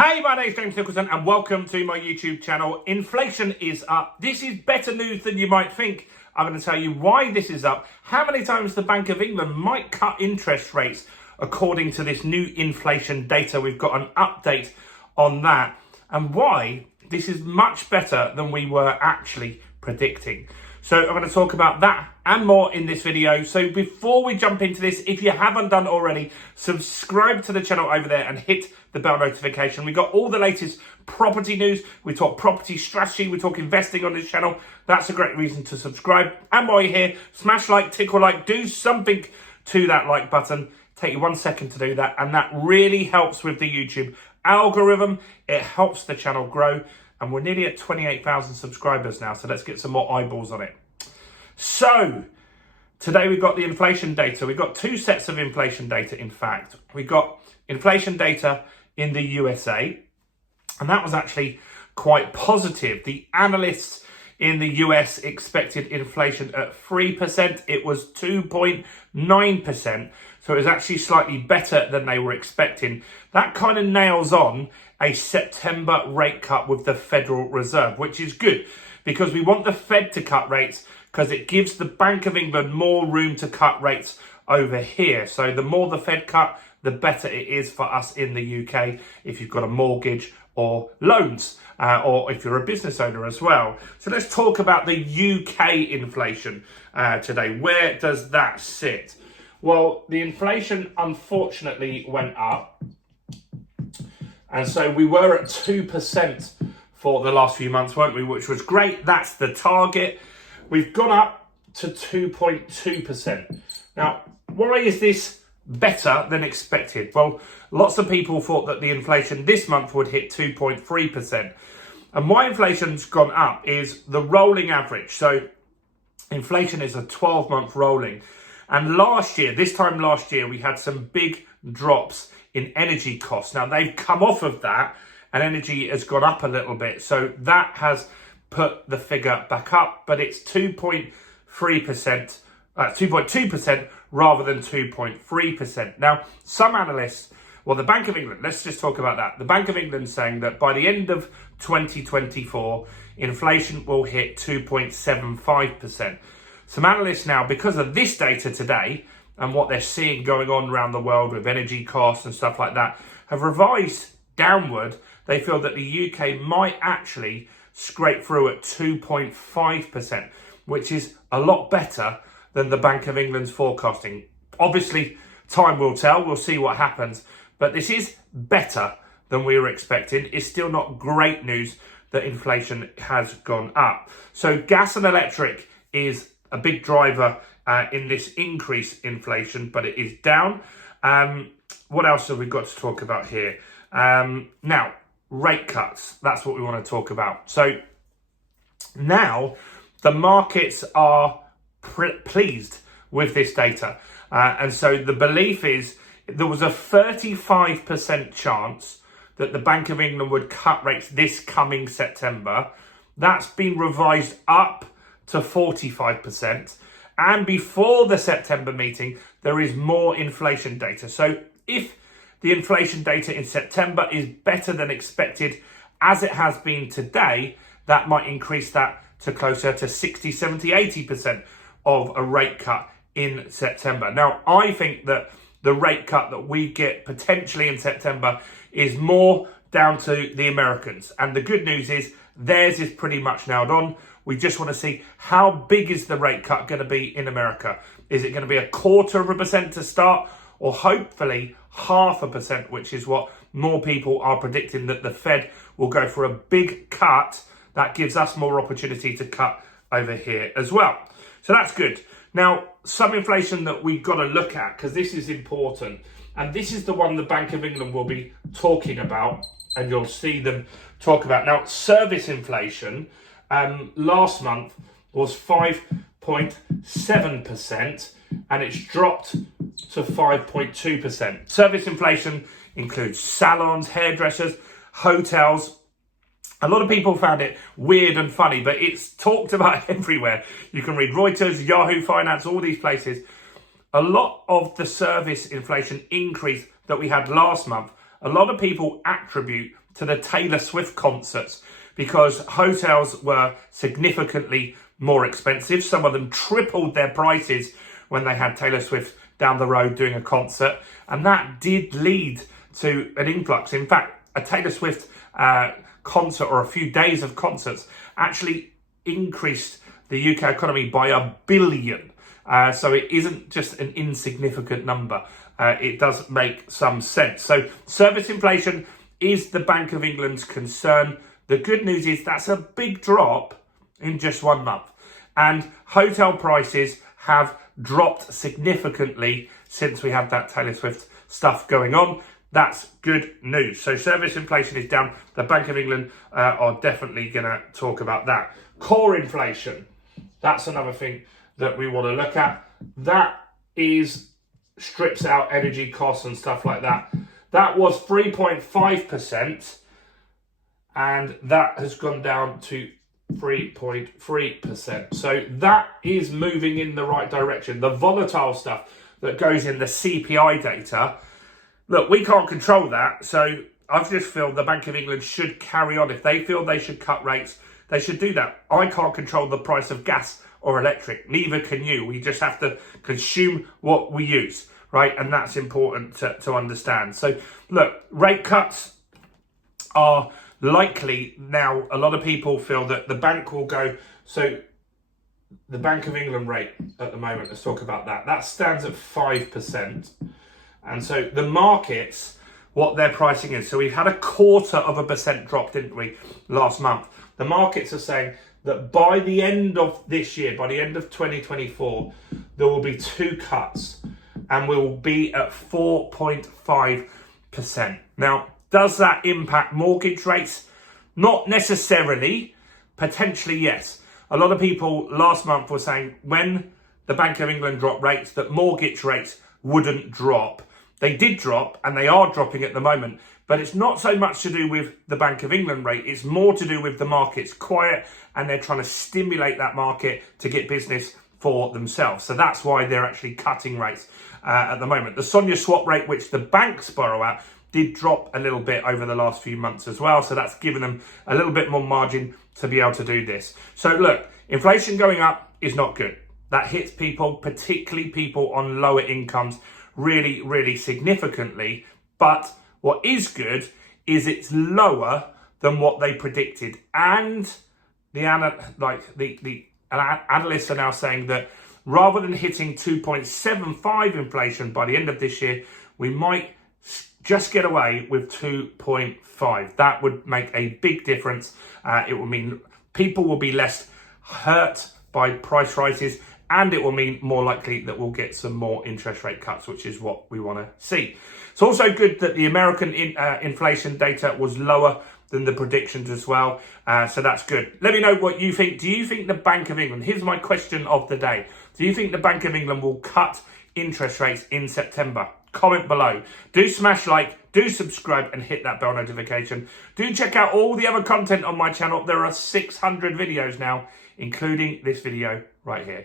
Hey, my name's James Nicholson and welcome to my YouTube channel. Inflation is up. This is better news than you might think. I'm going to tell you why this is up, how many times the Bank of England might cut interest rates according to this new inflation data. We've got an update on that and why this is much better than we were actually predicting. So I'm going to talk about that and more in this video. So before we jump into this, if you haven't done already, subscribe to the channel over there and hit the bell notification. We got all the latest property news. We talk property strategy. We talk investing on this channel. That's a great reason to subscribe. And while you're here, smash like, tickle like, do something to that like button. Take you 1 second to do that. And that really helps with the YouTube algorithm. It helps the channel grow. And we're nearly at 28,000 subscribers now. So let's get some more eyeballs on it. So today we've got the inflation data. We've got two sets of inflation data, in fact. We've got inflation data in the USA. And that was actually quite positive. The analysts in the US expected inflation at 3%. It was 2.9%. So it was actually slightly better than they were expecting. That kind of nails on a September rate cut with the Federal Reserve, which is good because we want the Fed to cut rates because it gives the Bank of England more room to cut rates over here. So the more the Fed cut, the better it is for us in the UK if you've got a mortgage or loans, or if you're a business owner as well. So let's talk about the UK inflation today. Where does that sit? Well, the inflation unfortunately went up. And so we were at 2% for the last few months, weren't we? Which was great. That's the target. We've gone up to 2.2%. Now, why is this better than expected? Well, lots of people thought that the inflation this month would hit 2.3%. And why inflation's gone up is the rolling average. So inflation is a 12-month rolling. And this time last year, we had some big drops in energy costs. Now they've come off of that and energy has gone up a little bit. So that has put the figure back up, but it's 2.2% rather than 2.3%. Now, some analysts, well, the Bank of England, let's just talk about that. The Bank of England saying that by the end of 2024, inflation will hit 2.75%. Some analysts now, because of this data today and what they're seeing going on around the world with energy costs and stuff like that, have revised downward. They feel that the UK might actually scrape through at 2.5%, which is a lot better than the Bank of England's forecasting. Obviously, time will tell. We'll see what happens. But this is better than we were expecting. It's still not great news that inflation has gone up. So gas and electric is a big driver in this increased inflation, but it is down. What else have we got to talk about here? Now, rate cuts. That's what we want to talk about. So now the markets are pleased with this data. And so the belief is there was a 35% chance that the Bank of England would cut rates this coming September. That's been revised up to 45%. And before the September meeting, there is more inflation data. So if the inflation data in September is better than expected, as it has been today, that might increase that to closer to 60, 70, 80% of a rate cut in September. Now, I think that the rate cut that we get potentially in September is more down to the Americans. And the good news is theirs is pretty much nailed on. We just want to see how big is the rate cut going to be in America. Is it going to be 0.25% to start, or hopefully 0.5%, which is what more people are predicting, that the Fed will go for a big cut. That gives us more opportunity to cut over here as well. So that's good. Now, some inflation that we've got to look at, because this is important, and this is the one the Bank of England will be talking about, and you'll see them talk about. Now, service inflation last month was 5.7%, and it's dropped to 5.2%. Service inflation includes salons, hairdressers, hotels. A lot of people found it weird and funny, but it's talked about everywhere. You can read Reuters, Yahoo Finance, all these places. A lot of the service inflation increase that we had last month, a lot of people attribute to the Taylor Swift concerts because hotels were significantly more expensive. Some of them tripled their prices when they had Taylor Swift down the road doing a concert. And that did lead to an influx. In fact, a Taylor Swift concert or a few days of concerts actually increased the UK economy by $1 billion. So it isn't just an insignificant number. It does make some sense. So service inflation is the Bank of England's concern. The good news is that's a big drop in just 1 month. And hotel prices have dropped significantly since we had that Taylor Swift stuff going on. That's good news. So service inflation is down. The Bank of England are definitely going to talk about that. Core inflation, that's another thing that we want to look at. That strips out energy costs and stuff like that. That was 3.5%, and that has gone down to 3.3%. So that is moving in the right direction. The volatile stuff that goes in the CPI data, look, we can't control that. So I just feel the Bank of England should carry on. If they feel they should cut rates, they should do that. I can't control the price of gas or electric. Neither can you. We just have to consume what we use, right? And that's important to understand. So look, rate cuts are likely now. A lot of people feel that the bank will go. So the Bank of England rate at the moment, let's talk about that. That stands at 5%. And so the markets, what they're pricing in. So we've had 0.25% drop, didn't we, last month? The markets are saying that by the end of this year, by the end of 2024, there will be 2 cuts and we'll be at 4.5%. Now, does that impact mortgage rates? Not necessarily. Potentially, yes. A lot of people last month were saying when the Bank of England dropped rates, that mortgage rates wouldn't drop. They did drop, and they are dropping at the moment. But it's not so much to do with the Bank of England rate. It's more to do with the market's quiet, and they're trying to stimulate that market to get business for themselves. So that's why they're actually cutting rates at the moment. The SONIA swap rate, which the banks borrow at, did drop a little bit over the last few months as well. So that's given them a little bit more margin to be able to do this. So look, inflation going up is not good. That hits people, particularly people on lower incomes, really, really significantly. But what is good is it's lower than what they predicted. And the analysts are now saying that rather than hitting 2.75 inflation by the end of this year, we might just get away with 2.5. That would make a big difference. It will mean people will be less hurt by price rises, and it will mean more likely that we'll get some more interest rate cuts, which is what we want to see. It's also good that the American inflation data was lower than the predictions as well. So that's good. Let me know what you think. Do you think the Bank of England, here's my question of the day. Do you think the Bank of England will cut interest rates in September? Comment below. Do smash like, do subscribe and hit that bell notification. Do check out all the other content on my channel. There are 600 videos now, including this video right here.